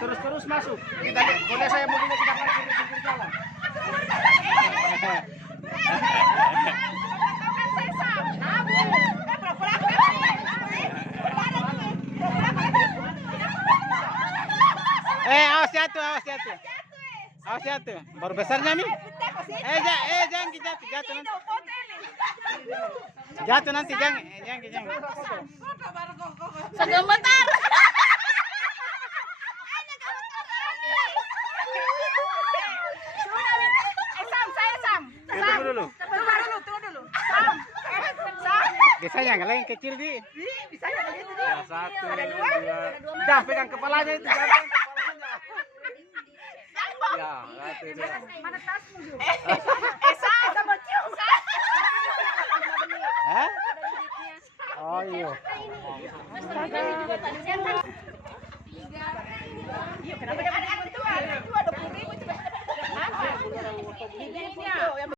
terus masuk. Kita boleh saya mobilnya kita parkir di pinggir jalan. Awas jatuh, awas jatuh. Awas jatuh. Baru besarnya nih. Jangan jatuh nanti. Jatuh nanti, jangan. Segemetar. Tunggu dulu. Sam. Biasanya yang lain kecil di. Bisa ya begitu dia. Ya, 1, Ada 2. Dah pegang kepalanya itu. Jangan pegang kepalanya. Ya, satu dua. Mana tasmu juga? Sam sama cium Sam. Hah? Oh iya.